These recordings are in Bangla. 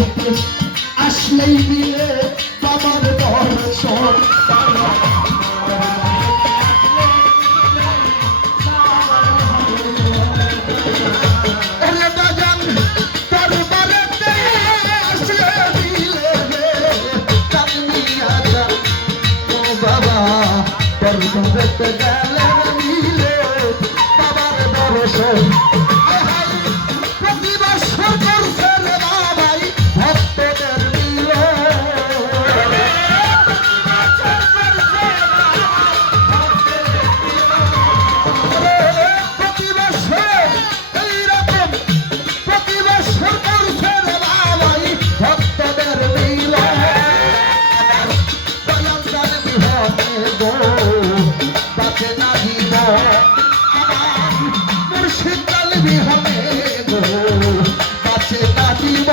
বাড়িতে আসলেই মিলে বাবার দর্শন করতে গেলে মিলে বাবার দর্শন প্রতি বছর করছে রে বাবাই ভক্তদের মিলে প্রতি বছর এইরকম প্রতি বছর করছে রে বাবাই ভক্তদের মিলে দয়াল বিহনে গো আমার মুর্শিদ কাল বিহনে গো কাছে না দিব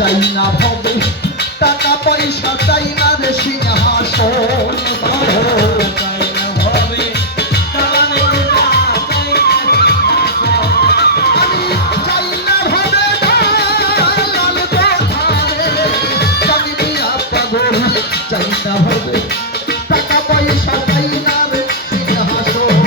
চাই না ভবে টাকা পয়সা চাই না রে সিংহাসন চাই না ভবে আমি চাই না ভবে চাই না ভবে টাকা পয়সা চাই না রে সিংহাসন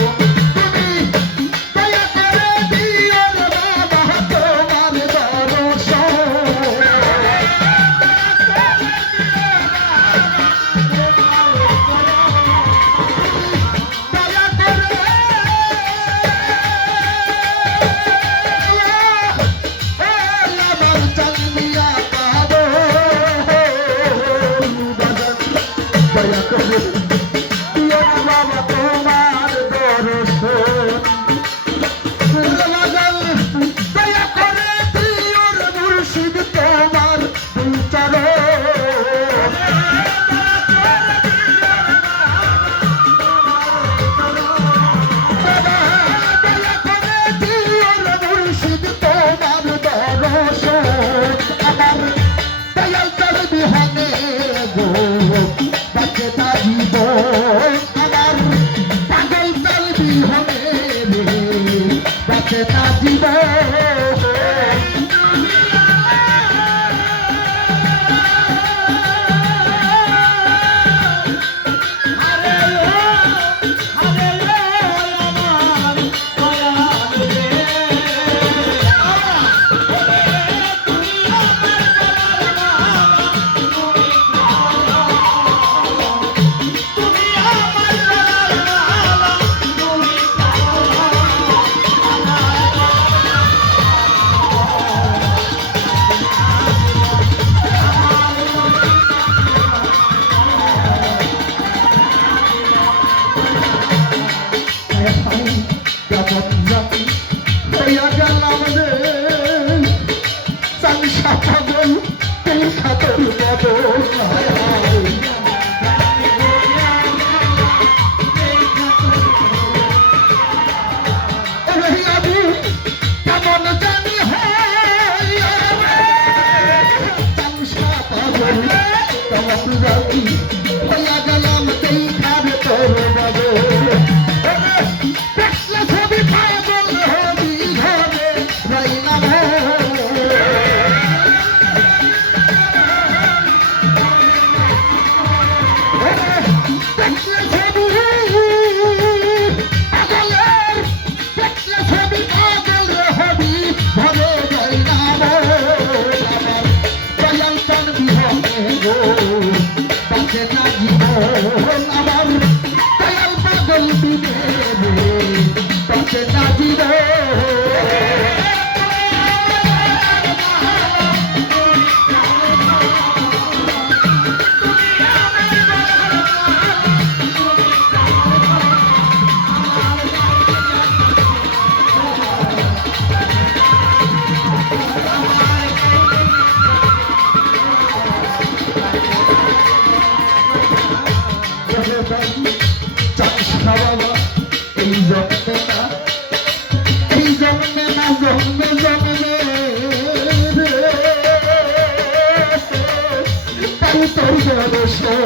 দর্শন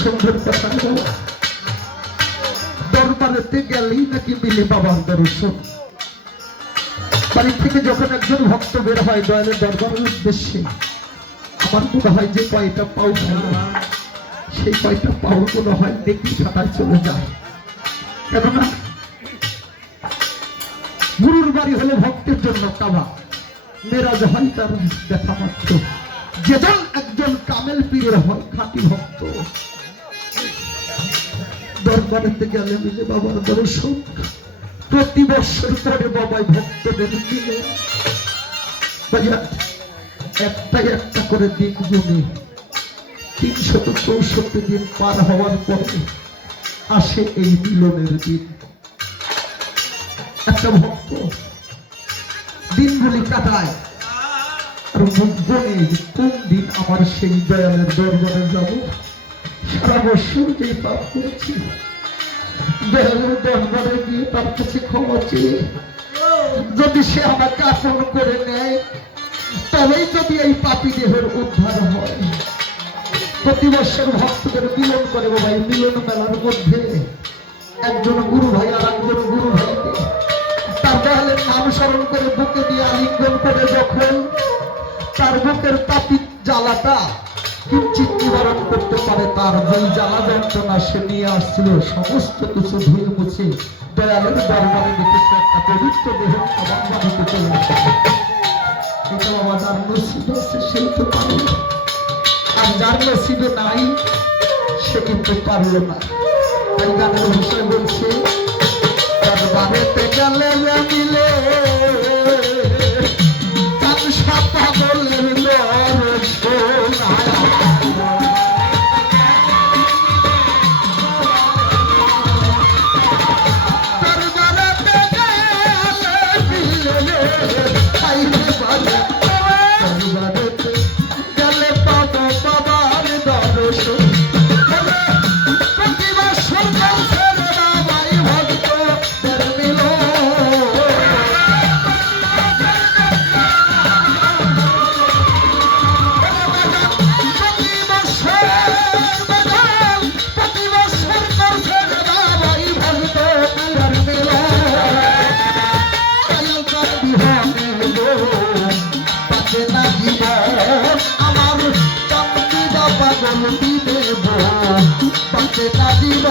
সুন্দর কথা দরবারেতে গেলেই নাকি মিলে বাবার দর্শন। বাড়ি থেকে যখন একজন ভক্ত বের হয় দয়ালের দরবারের উদ্দেশ্যে, আমার মনে হয় যে কয়টা পাও খেল সেই কয়টা পাও মনে হয় দেখি ছাটায় চলে যায়। কেননা গুরুর বাড়ি হলো ভক্তের জন্য কাবা, মেরাজ হয় তার দেখা মাত্র। যেজন একজন কামেল পীরের হয় খাঁটি ভক্ত, দরবারেতে গেলে মিলে বাবার দর্শন। প্রতি বছর পরে বাবাই ভক্তদের দিলে একটা করে দিন গুনে 364 দিন পার হওয়ার পরে আসে এই মিলনের দিন। একটা ভক্ত দিনগুলি কাটায় আর গুনে কোন দিন আমার সেই দয়ালের দরবারে যাব। সারা বছর যে পাপ করেছি দয়ালের দরবারে গিয়ে তার কাছে ক্ষমা চেয়ে যদি সে আমাকে আপন করে নেয়, তবেই যদি এই পাপী দেহের উদ্ধার হয়। প্রতি বছর ভক্তদের মিলন করে ভাই, মিলন মেলার মধ্যে একজন গুরু ভাই আর একজন গুরু ভাইকে তার দয়ালের নাম স্মরণ করে বুকে দিয়ে আলিঙ্গন করে যখন তার বুকের তাপিত জ্বালাটা কিঞ্চিত নিবারণ করতে পারে, তার ওই জ্বালা যন্ত্রণা সে নিয়ে আসছিল সমস্ত কিছু ধুয়ে মুছে দয়ালের দরবারে দেখেছে একটা পবিত্র দেহ আমার বাড়িতে চলে আসে। এটা বাবা যার নসিব আছে সেই তো পারল, আর যার নসিবে নাই সে কিন্তু পারল না। তাই গানের ভাষায় বলছে দরবারেতে গেলে মিলে আমার চাকরি বাবা গল্পি দেব পাশে না দিব।